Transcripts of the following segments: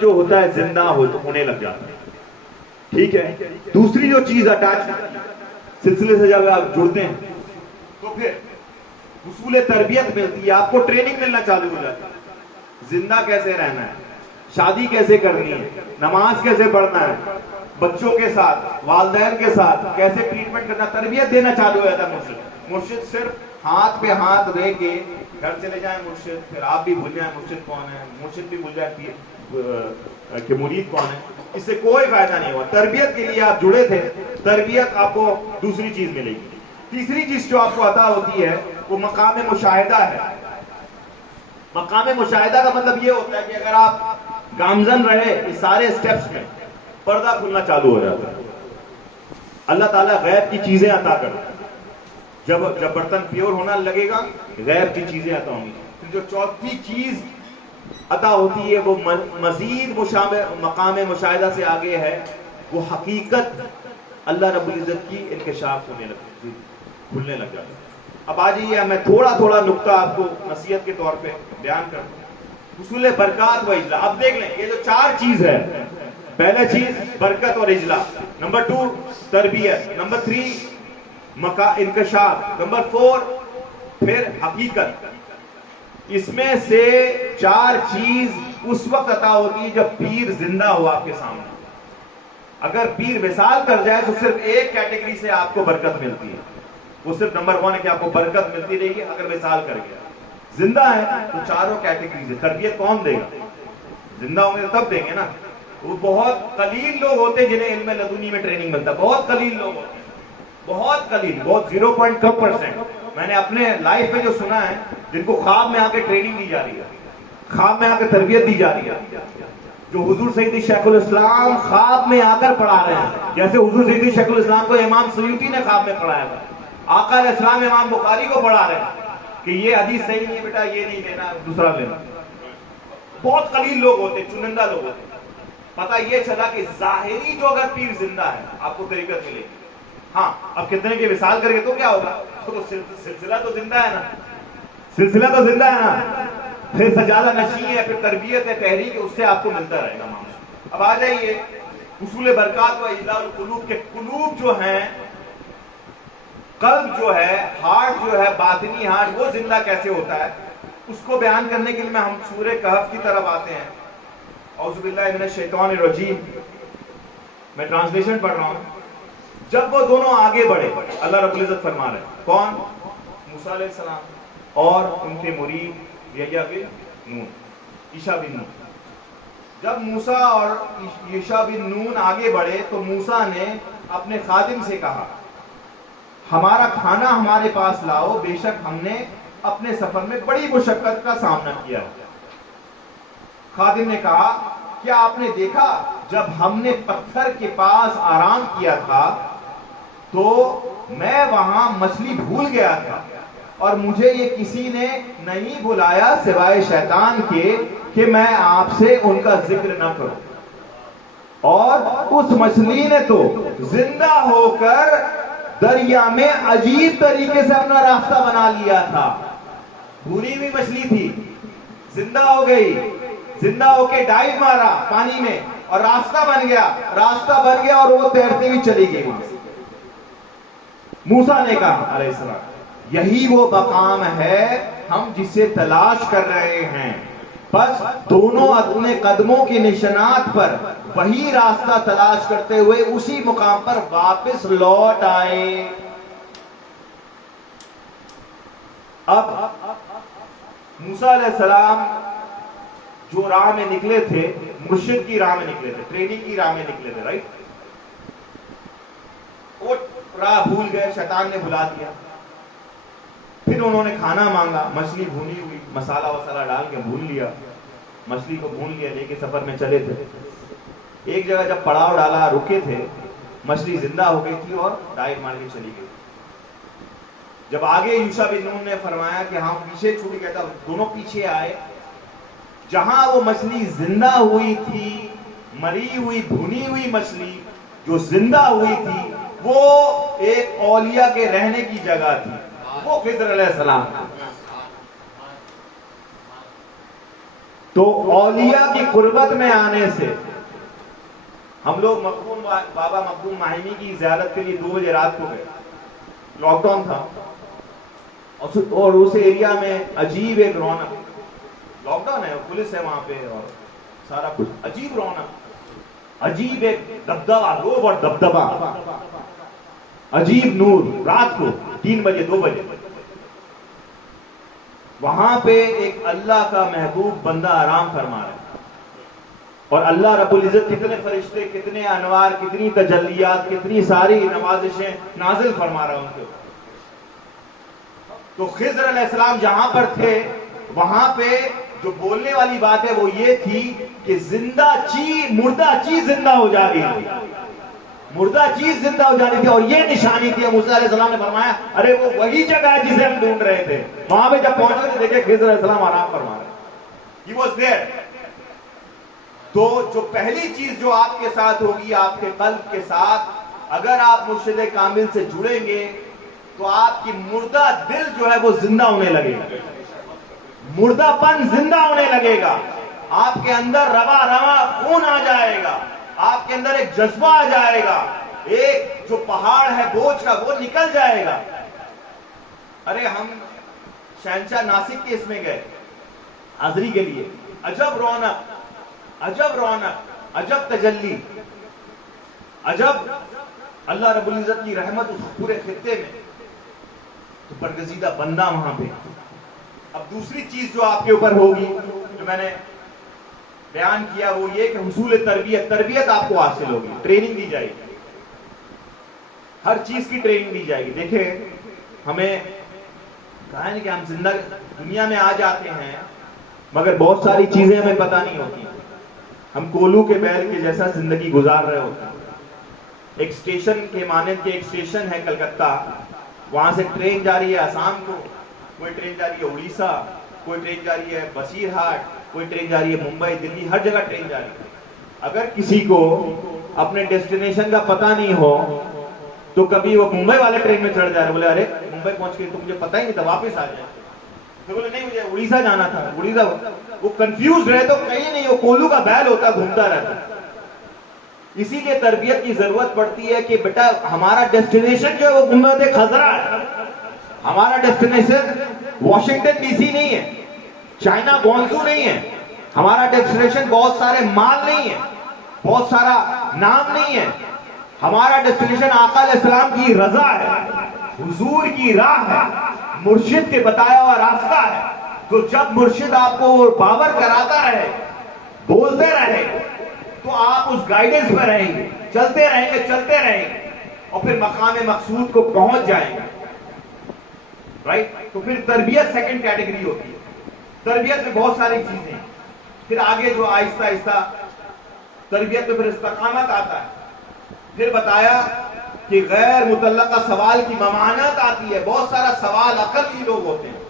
جو ہوتا ہے زندہ ہونے لگ جاتا ہے. ٹھیک ہے. دوسری جو چیز اٹیچ سلسلے سے جب آپ جڑتے ہیں تو پھر اصول تربیت ملتی ہے, آپ کو ٹریننگ ملنا چالو ہو جاتی ہے. زندہ کیسے رہنا ہے, شادی کیسے کرنی ہے, نماز کیسے پڑھنا ہے, بچوں کے ساتھ, والدین کے ساتھ کیسے ٹریٹمنٹ کرنا, تربیت دینا چالو ہو جاتا ہے مرشد. مرشد صرف ہاتھ پہ ہاتھ رہ کے گھر چلے جائیں مرشد, پھر آپ بھی بھول جائیں مرشد کون ہے, مرشد بھی بھول جائے کہ مرید کون ہے, اس سے کوئی فائدہ نہیں ہوا. تربیت کے لیے آپ جڑے تھے, تربیت آپ کو دوسری چیز ملے گی. تیسری چیز جو آپ کو عطا ہوتی ہے وہ مقام مشاہدہ ہے. مقام مشاہدہ کا مطلب یہ ہوتا ہے کہ اگر آپ گامزن رہے اس سارے سٹیپس میں, پردہ کھلنا چالو ہو جاتا ہے. اللہ تعالیٰ غیب کی چیزیں عطا کرتا ہے. جب برتن پیور ہونا لگے گا غیب کی چیزیں عطا ہوں گی. پھر جو چوتھی چیز عطا ہوتی ہے وہ مزید مقام مشاہدہ سے آگے ہے, وہ حقیقت اللہ رب العزت کی انکشاف ہونے لگتی, کھلنے لگ جاتا ہے. اب آ جائیے میں تھوڑا نقطہ آپ کو نصیحت کے طور پہ بیان کرتا ہوں. حصول برکات و اجلا. اب دیکھ لیں یہ جو چار چیز ہے, پہلا چیز برکت اور اجلا, نمبر 2 تربیت, نمبر 3 انکشاف, نمبر 4 پھر حقیقت. اس میں سے چار چیز اس وقت عطا ہوتی ہے جب پیر زندہ ہو آپ کے سامنے. اگر پیر وصال کر جائے تو صرف ایک کیٹیگری سے آپ کو برکت ملتی ہے, وہ صرف نمبر 1 ہے کہ آپ کو برکت ملتی رہے گی اگر وصال کر گیا. زندہ ہے تو چاروں کیٹیگریز ہے. تربیت کون دے گا, زندہ ہوں گے تب دیں گے نا. وہ بہت قلیل لوگ ہوتے ہیں جنہیں علم لدنی میں ٹریننگ ملتا ہے, بہت قلیل لوگ ہوتے ہیں, بہت قلیل, بہت 0.1%. میں نے اپنے لائف میں جو سنا ہے جن کو خواب میں آ کے ٹریننگ دی جا رہی ہے, خواب میں آ کے تربیت دی جا رہی ہے, جو حضور سیدی شیخ الاسلام خواب میں آ کر پڑھا رہے ہیں, جیسے حضور سیدی شیخ الاسلام کو امام سیوطی نے خواب میں پڑھایا تھا, آقا علیہ السلام امام بخاری کو پڑھا رہے ہیں کہ یہ حدیث صحیح نہیں ہے بیٹا, یہ نہیں لینا, دوسرا لینا. بہت قلیل لوگ ہوتے, چنندہ لوگ ہوتے. پتہ یہ چلا کہ ظاہری جو اگر پیر زندہ ہے آپ کو تربیت ملے گی. ہاں اب کتنے کے وصال کر کے تو کیا ہوگا, تو سلسلہ تو زندہ ہے نا, سلسلہ تو زندہ ہے نا. پھر سجادہ نشین ہے, پھر تربیت ہے, تحریک ہے, اس سے آپ کو ملتا رہے گا معاملہ. اب آ جائیے اصول برکات و اجلاء القلوب کے. قلوب جو ہیں, قلب جو ہے, ہارٹ جو ہے, باطنی ہارٹ, وہ زندہ کیسے ہوتا ہے, اس کو بیان کرنے کے لیے ہم سورہ کہف کی طرف آتے ہیں. اعوذ باللہ من الشیطان الرجیم, میں ٹرانسلیشن پڑھ رہا ہوں. جب وہ دونوں آگے بڑھے, اللہ رب العزت فرما رہے ہیں, کون, موسیٰ علیہ السلام اور ان کے مرید یحییٰ بن نون, عیسیٰ بن نون. جب موسیٰ اور عیسیٰ بن نون آگے بڑھے تو موسیٰ نے اپنے خادم سے کہا ہمارا کھانا ہمارے پاس لاؤ, بے شک ہم نے اپنے سفر میں بڑی مشقت کا سامنا کیا. خادم نے کہا کیا آپ نے دیکھا جب ہم نے پتھر کے پاس آرام کیا تھا تو میں وہاں مچھلی بھول گیا تھا, اور مجھے یہ کسی نے نہیں بلایا سوائے شیطان کے کہ میں آپ سے ان کا ذکر نہ کروں. اور اس مچھلی نے تو زندہ ہو کر دریا میں عجیب طریقے سے اپنا راستہ بنا لیا تھا. بھولی ہوئی مچھلی تھی, زندہ ہو گئی, زندہ ہو کے ڈائیو مارا پانی میں اور راستہ بن گیا اور وہ تیرتی ہوئی چلی گئی. موسیٰ نے کہا علیہ السلام یہی وہ مقام ہے ہم جسے تلاش کر رہے ہیں, بس دونوں اپنے قدموں کے نشانات پر وہی راستہ تلاش کرتے ہوئے اسی مقام پر واپس لوٹ آئے. اب موسیٰ علیہ السلام جو راہ میں نکلے تھے, مرشد کی راہ میں نکلے تھے, ٹریننگ کی راہ میں نکلے تھے, رائٹ, وہ راہ بھول گئے, شیطان نے بھلا دیا. پھر انہوں نے کھانا مانگا, مچھلی بھونی ہوئی, مسالہ وسالہ ڈال کے بھون لیا, مچھلی کو بھون لیا, لے کے سفر میں چلے تھے. ایک جگہ جب پڑاؤ ڈالا, رکے تھے, مچھلی زندہ ہو گئی تھی اور ڈائیو مار کے چلی گئی. جب آگے یوشع بن نون نے فرمایا کہ ہاں پیچھے چھوٹ گیا تھا, دونوں پیچھے آئے, جہاں وہ مچھلی زندہ ہوئی تھی, مری ہوئی بھونی ہوئی مچھلی جو زندہ ہوئی تھی, وہ ایک اولیاء کے رہنے کی جگہ تھی, وہ خضر علیہ السلام. تو اولیاء کی قربت میں آنے سے ہم لوگ بابا مخدوم ماہمی کی زیارت کے لیے 2 بجے رات کو گئے. لاک ڈاؤن تھا اور اس ایریا میں عجیب ایک رونق. لاک ڈاؤن ہے, پولیس ہے وہاں پہ اور سارا کچھ. عجیب رونق, عجیب ایک دبدبا, لوگ اور دبدبا, عجیب نور. رات کو 3 بجے 2 بجے وہاں پہ ایک اللہ کا محبوب بندہ آرام فرما رہا ہے, اور اللہ رب العزت کتنے فرشتے, کتنے انوار, کتنی تجلیات, کتنی ساری نوازشیں نازل فرما رہا ہے ان کے اوپر. تو خضر علیہ السلام جہاں پر تھے وہاں پہ جو بولنے والی بات ہے وہ یہ تھی کہ مردہ چیز زندہ ہو جا رہی تھی, مردہ چیز زندہ ہو جانی تھی, اور یہ نشانی تھی. موسیٰ علیہ السلام نے فرمایا ارے وہ وہی جگہ ہے جسے ہم ڈھونڈ رہے تھے. وہاں پہ جب پہنچے تو دیکھے خضر علیہ السلام آرام فرما رہے. He was there. تو جو پہلی چیز جو آپ کے ساتھ ہوگی, آپ کے قلب کے ساتھ, اگر آپ مرشد کامل سے جڑیں گے تو آپ کی مردہ دل جو ہے وہ زندہ ہونے لگے گا, مردہ پن زندہ ہونے لگے گا. آپ کے اندر روا روا خون آ جائے گا, آپ کے اندر ایک جذبہ آ جائے گا, ایک جو پہاڑ ہے بوجھ کا وہ نکل جائے گا. ارے ہم شہنشاہ ناسک کے اس میں گئے حاضری کے لیے, عجب رونق, عجب رونق, عجب تجلی, عجب اللہ رب العزت کی رحمت اس پورے خطے میں. تو برگزیدہ بندہ وہاں پہ. اب دوسری چیز جو آپ کے اوپر ہوگی جو میں نے بیان کیا وہ یہ کہ حصول تربیت آپ کو حاصل ہوگی, ٹریننگ دی جائے گی, ہر چیز کی ٹریننگ دی جائے گی. دیکھیں ہمیں کہا ہے کہ ہم دنیا میں آ جاتے ہیں مگر بہت ساری چیزیں ہمیں پتہ نہیں ہوتی. ہم کولو کے بیل کے جیسا زندگی گزار رہے ہوتے ہیں. ایک اسٹیشن کے مانند کے ایک اسٹیشن ہے کلکتہ, وہاں سے ٹرین جا رہی ہے آسام کو, کوئی ٹرین جا رہی ہے اڑیسہ, کوئی ٹرین جا رہی ہے بصیر ہاٹ, کوئی ٹرین جا رہی ہے ممبئی, دلی, ہر جگہ ٹرین جا رہی ہے. اگر کسی کو اپنے ڈیسٹینیشن کا پتہ نہیں ہو تو کبھی وہ ممبئی والے ٹرین میں چڑھ جائے, بولے ارے ممبئی پہنچ کے تو مجھے پتہ ہی نہیں تھا, واپس آ جائے. تو بولے نہیں مجھے اڑیسہ جانا تھا, اڑیسہ. وہ کنفیوز رہے تو کہیں نہیں, وہ کولو کا بیل ہوتا, گھومتا رہتا. اسی لیے تربیت کی ضرورت پڑتی ہے کہ بیٹا ہمارا ڈیسٹینیشن جو ہے وہ گنبد خضرا ہے, ہمارا ڈیسٹینیشن واشنگٹن ڈی سی نہیں ہے, چائنا گوانزو نہیں ہے, ہمارا ڈیسٹینیشن بہت سارے مال نہیں ہے, بہت سارا نام نہیں ہے. ہمارا ڈیسٹینیشن آقا علیہ السلام کی رضا ہے, حضور کی راہ ہے, مرشد کے بتایا ہوا راستہ ہے. تو جب مرشد آپ کو باور کراتا رہے, بولتے رہے, تو آپ اس گائیڈنس میں رہیں گے, چلتے رہیں گے اور پھر مقام مقصود کو پہنچ جائیں گے. رائٹ. تو پھر تربیت سیکنڈ کیٹیگری ہوتی ہے. تربیت میں بہت ساری چیزیں ہیں. پھر آگے جو آہستہ آہستہ تربیت میں پھر استقامت آتا ہے. پھر بتایا کہ غیر متعلقہ سوال کی ممانعت آتی ہے. بہت سارا سوال عقل کی لوگ ہوتے ہیں.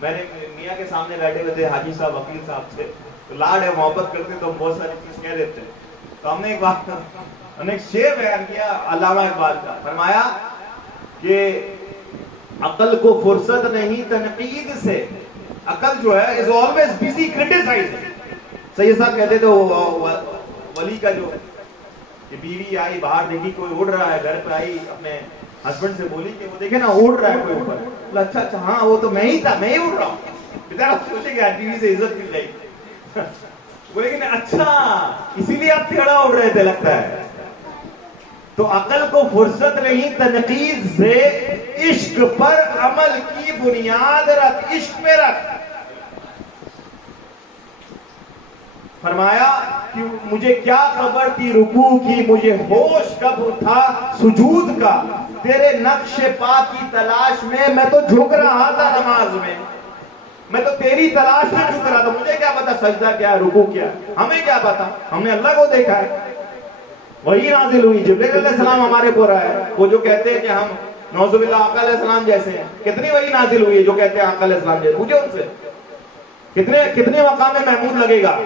میں نے میاں کے سامنے بیٹھے ہوئے تھے حاجی صاحب وکیل صاحب سے, تو لاڈ ہے, محبت کرتے تو ہم بہت ساری چیز کہہ دیتے ہیں. تو ہم نے ایک شعر بیان کیا علامہ اقبال کا. فرمایا کہ عقل کو فرصت نہیں تنقید سے, عقل جو ہے is always busy criticizing. سید صاحب کہتے تھے ولی کا جو کہ بیوی آئی باہر دیکھی کوئی اڑ رہا ہے, گھر پہ آئی اپنے ہسبینڈ سے بولی کہ وہ دیکھے نا اڑ رہا ہے کوئی اوپر. اچھا اچھا ہاں وہ تو میں ہی تھا, میں ہی اڑ رہا ہوں. بیچارہ سوچے کہ بیوی سے عزت مل جائے گی. بولے کہ اچھا اسی لیے آپ تھیڑا اڑ رہے تھے لگتا ہے. تو عقل کو فرصت نہیں تنقید سے, عشق پر عمل کی بنیاد رکھ, عشق میں رکھ. فرمایا کہ مجھے کیا خبر تھی رکوع کی, مجھے ہوش کب تھا سجود کا, تیرے نقش پا کی تلاش میں تو جھک رہا تھا نماز میں. میں تو تیری تلاش میں جھک رہا تھا, مجھے کیا پتا سجدہ کیا, رکوع کیا, ہمیں کیا پتا, ہم نے اللہ کو دیکھا ہے. وہی نازل ہوئی, جبریل علیہ السلام ہمارے کو رہا ہے. وہ جو کہتے ہیں کہ ہم نعوذ باللہ آقا علیہ السلام جیسے ہیں, کتنی وہی نازل ہوئی ہے جو کہتے ہیں آقا علیہ السلام جیسے. مجھے ان سے کتنے مقام محمود لگے گا.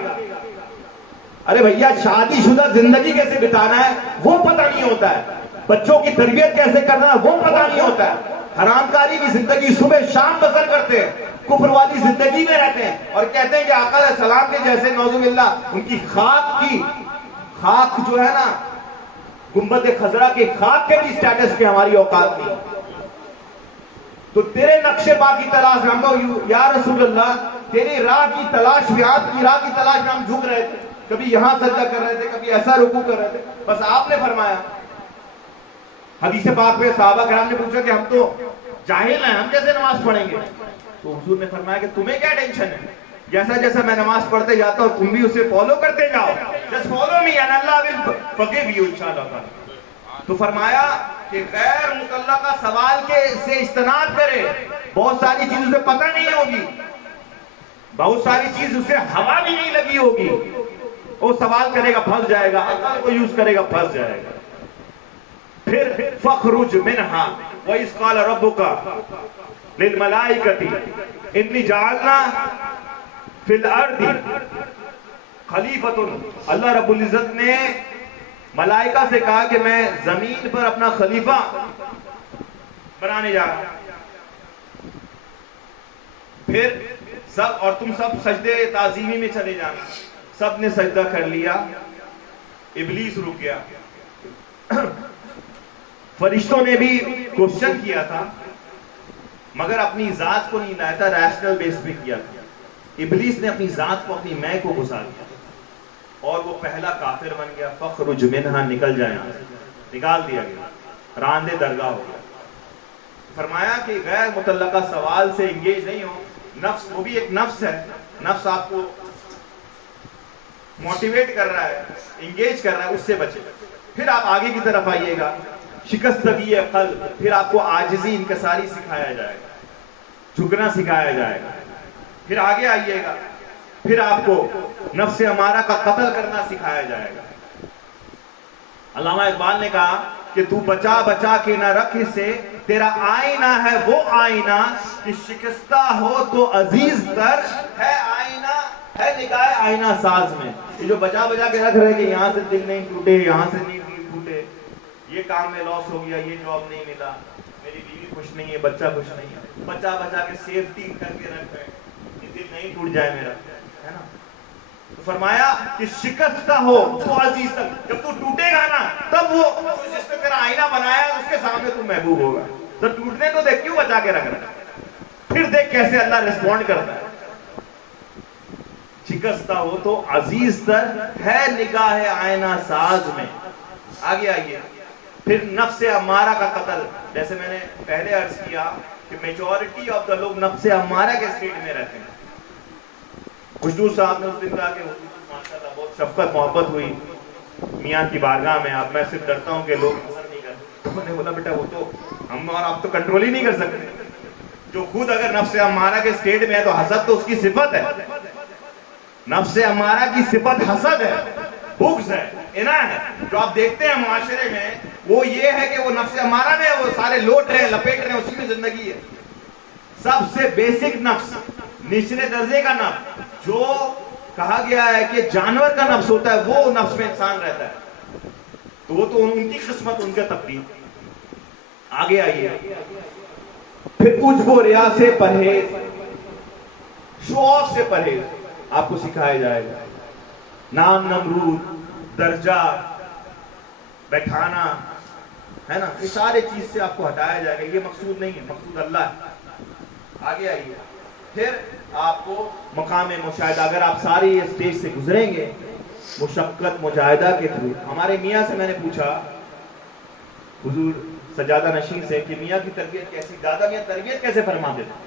ارے بھیا شادی شدہ زندگی کیسے بتانا ہے وہ پتہ نہیں ہوتا ہے, بچوں کی تربیت کیسے کرنا ہے وہ پتہ نہیں ہوتا ہے, حرام کاری کی زندگی صبح شام بسر کرتے ہیں, کفر والی زندگی میں رہتے ہیں اور کہتے ہیں کہ آقا علیہ السلام کے جیسے نعوذ باللہ ان کی خاک جو ہے نا گنبد خضرا کے خاک کے بھی سٹیٹس پہ ہماری اوقات نہیں. تو تیرے نقش پا کی تلاش میں ہم کو یا رسول اللہ تیری راہ کی تلاش میں، آپ کی راہ کی تلاش میں ہم جھک رہے تھے، کبھی یہاں سجدہ کر رہے تھے، کبھی ایسا رکوع کر رہے تھے. بس آپ نے فرمایا حدیث پاک میں صحابہ کرام نے پوچھا کہ ہم تو جاہل ہیں، ہم کیسے نماز پڑھیں گے؟ تو حضور نے فرمایا کہ تمہیں کیا ٹینشن ہے، جیسا جیسا میں نماز پڑھتے جاتا ہوں تم بھی اسے فالو کرتے جاؤ. Just follow me and Allah will forgive you انشاءاللہ. تو فرمایا کہ غیر متعلقہ سوال کے سے اجتناب کرے. بہت ساری چیز اسے پتہ نہیں ہوگی، بہت ساری چیز اسے ہوا بھی نہیں لگی ہوگی، وہ سوال کرے گا پھنس جائے گا، عقل کو یوز کرے گا پھنس جائے گا. پھر فخرج منہا وَإِذْ قَالَ رَبُّكَ لِلْمَلَائِكَةِ إِنِّي جَعَلْنَا فِي الْأَرْضِ خَلِيفَةٌ. اللہ رب العزت نے ملائکہ سے کہا کہ میں زمین پر اپنا خلیفہ بنانے جا رہا ہوں. پھر سب اور تم سب سجدے تعظیمی میں چلے جانا. سب نے سجدہ کر لیا، ابلیس رک گیا. فرشتوں نے بھی کوشچن کیا تھا مگر اپنی ذات کو نہیں لایا تھا، ریشنل بیس پہ کیا تھا. ابلیس نے اپنی ذات کو، اپنی میں کو گھسا دیا اور وہ پہلا کافر بن گیا. فخرج منہا، نکل جائے، یہاں سے نکال دیا گیا، راندے درگاہ ہو گیا. فرمایا کہ غیر متعلقہ سوال سے انگیج نہیں ہو. نفس وہ بھی ایک نفس ہے، نفس آپ کو موٹیویٹ کر رہا ہے، انگیج کر رہا ہے، اس سے بچے. پھر آپ آگے کی طرف آئیے گا، شکستگی قلب، پھر آپ کو عاجزی انکساری سکھایا جائے گا، جھکنا سکھایا جائے گا. پھر آگے آئیے گا، پھر آپ کو نفس امارہ کا قتل کرنا سکھایا جائے گا. علامہ اقبال نے کہا کہ تو بچا بچا کے نہ رکھ اسے، تیرا آئینہ ہے وہ آئینہ کہ شکستہ ہو تو عزیز تر ہے آئینہ، ہے نگاہ آئینہ ساز میں. یہ جو بچا بچا کے رکھ رہے کہ یہاں سے دل نہیں ٹوٹے، یہاں سے نہیں دل ٹوٹے، یہ کام میں لاس ہو گیا، یہ جاب نہیں ملا، میری بیوی خوش نہیں ہے، بچہ خوش نہیں ہے، بچا بچا کے سیفٹی کر کے رکھ رہے کہ دل نہیں ٹوٹ جائے میرا، ہے نا. تو فرمایا کہ شکستہ ہو تو عزیز تک، جب تو ٹوٹے گا نا تب وہ جس نے تیرا آئینہ بنایا اس کے سامنے تم محبوب ہوگا. تو ٹوٹنے تو دیکھ کیوں بچا کے رکھ رہا ہے، پھر دیکھ کیسے اللہ ریسپونڈ کرتا ہے. شکستہ ہو تو عزیز تر ہے نگاہ آئینہ ساز میں. آگے آئیے. پھر نفس امارہ کا قتل. جیسے میں نے پہلے عرض کیا کہ میجورٹی آف دا لوگ نفس امارہ کے اسٹیٹ میں رہتے ہیں. حضور صاحب نے اس دن کہا کہ ماشاءاللہ بہت شفقت محبت ہوئی میاں کی بارگاہ میں، اب میں صرف ڈرتا ہوں کہ لوگ حسد نہیں کرتے. تو میں نے بولا بیٹا وہ تو ہم اور آپ تو کنٹرول ہی نہیں کر سکتے. جو خود اگر نفس امارہ کے اسٹیٹ میں ہے تو حسد تو اس کی صفت ہے. نفس امارہ کی صفت حسد ہے، بغض ہے، اناع ہے. جو آپ دیکھتے ہیں معاشرے میں وہ یہ ہے کہ وہ نفس امارہ میں وہ سارے لوٹ رہے ہیں، لپیٹ رہے ہیں، اسی میں زندگی ہے. سب سے بیسک نفس، نچلے درجے کا نفس جو کہا گیا ہے کہ جانور کا نفس ہوتا ہے وہ نفس میں انسان رہتا ہے. تو وہ تو ان کی قسمت، ان کا تقدیر. آگے آئیے. پھر عجب و ریا سے پرہیز، شو آف سے پرہیز آپ کو سکھایا جائے گا. نام نمرود، درجہ بیٹھانا، ہے نا، یہ سارے چیز سے آپ کو ہٹایا جائے گا. یہ مقصود نہیں ہے، مقصود اللہ ہے. آگے آئیے. پھر آپ کو مقام مشاہدہ، اگر آپ ساری اسٹیج سے گزریں گے مشقت مجاہدہ کے تھرو. ہمارے میاں سے میں نے پوچھا، حضور سجادہ نشین سے، کہ میاں کی تربیت کیسی؟ دادا میاں تربیت کیسے فرماتے تھے؟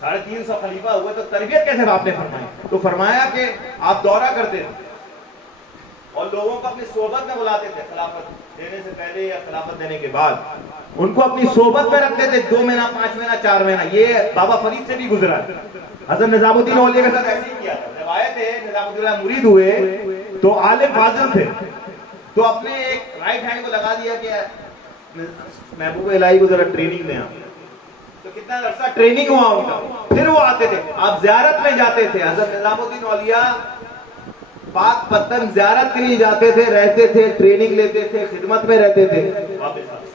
350 خلیفہ ہوئے تو تربیت کیسے آپ نے فرمائی؟ تو فرمایا کہ آپ دورہ کرتے تھے اور لوگوں کو اپنی صحبت میں بلاتے تھے، خلافت دینے سے پہلے یا خلافت دینے کے بعد ان کو اپنی صحبت میں رکھتے تھے 2 مہینہ 5 مہینہ 4 مہینہ. یہ بابا فرید سے بھی گزرا ہے. حضرت نظام الدین اولیاء کے ساتھ ایسے ہی کیا تھا. روایت ہے نظام الدین مرید ہوئے تو عالم فاضل تھے، تو اپنے ایک رائٹ ہینڈ کو لگا دیا کہ محبوب الہی کو ذرا ٹریننگ دیں آپ. تو کتنا عرصہ ٹریننگ ہوا ان کا. پھر وہ آتے تھے، آپ زیارت میں جاتے تھے. حضرت نظام الدین اولیاء پاک پتن زیارت کے لیے جاتے تھے، رہتے تھے، ٹریننگ لیتے تھے، خدمت میں رہتے تھے، واپس آتے.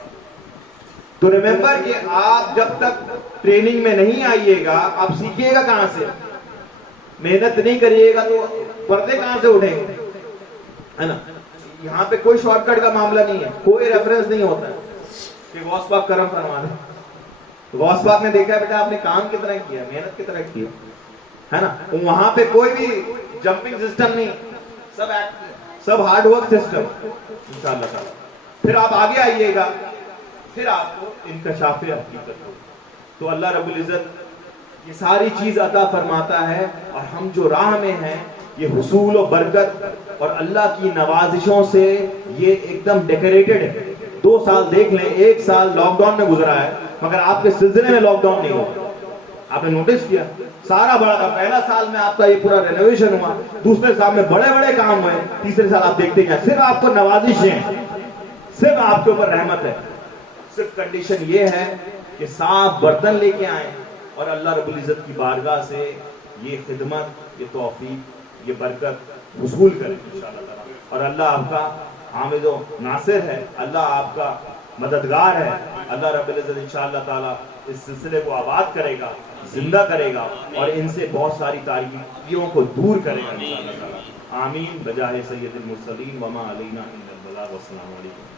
تو ریمبر کہ آپ جب تک ٹریننگ میں نہیں آئیے گا آپ سیکھیے گا کہاں سے؟ محنت نہیں کریے گا تو پردے کہاں سے اٹھیں گے؟ ہے نا؟ یہاں پہ کوئی شارٹ کٹ کا معاملہ نہیں ہے، کوئی ریفرنس نہیں ہوتا ہے کہ غوث پاک کرم فرما دے۔ غوث پاک نے دیکھا ہے بیٹا آپ نے کام کتنا کیا، محنت کتنا کیا، ہے نا؟ وہاں پہ کوئی بھی جمپنگ سسٹم نہیں، سب ہارڈ ورک سسٹم انشاءاللہ تعالی۔ پھر آپ آگے آئیے گا، پھر آپ کو انکشاف حقیقت ہو۔ تو اللہ رب العزت یہ ساری چیز عطا فرماتا ہے، اور ہم جو راہ میں ہیں یہ حصول و برکت اور اللہ کی نوازشوں سے یہ ایک دم ڈیکوریٹڈ ہے۔ 2 سال دیکھ لیں، 1 سال لاک ڈاؤن میں گزرا ہے مگر آپ کے سلسلے میں لاک ڈاؤن نہیں ہوا۔ آپ نے نوٹس کیا سارا بڑا تھا، پہلا سال میں آپ کا یہ پورا رینوویشن ہوا، دوسرے سال میں بڑے بڑے کام ہوئے، تیسرے سال آپ دیکھتے ہیں صرف آپ کو نوازشیں، صرف آپ کے اوپر رحمت ہے۔ صرف کنڈیشن یہ ہے کہ صاف برتن لے کے آئیں اور اللہ رب العزت کی بارگاہ سے یہ خدمت، یہ توفیق، یہ برکت وصول کریں انشاءاللہ تعالی۔ اور اللہ آپ کا حامد و ناصر ہے، اللہ آپ کا مددگار ہے۔ اللہ رب العزت انشاءاللہ تعالی اس سلسلے کو آباد کرے گا، زندہ کرے گا، اور ان سے بہت ساری تاریکیوں کو دور کرے گا انشاءاللہ تعالی۔ آمین بجاہ سید المرسلین وما علینا الا البلاغ، والسلام علیکم۔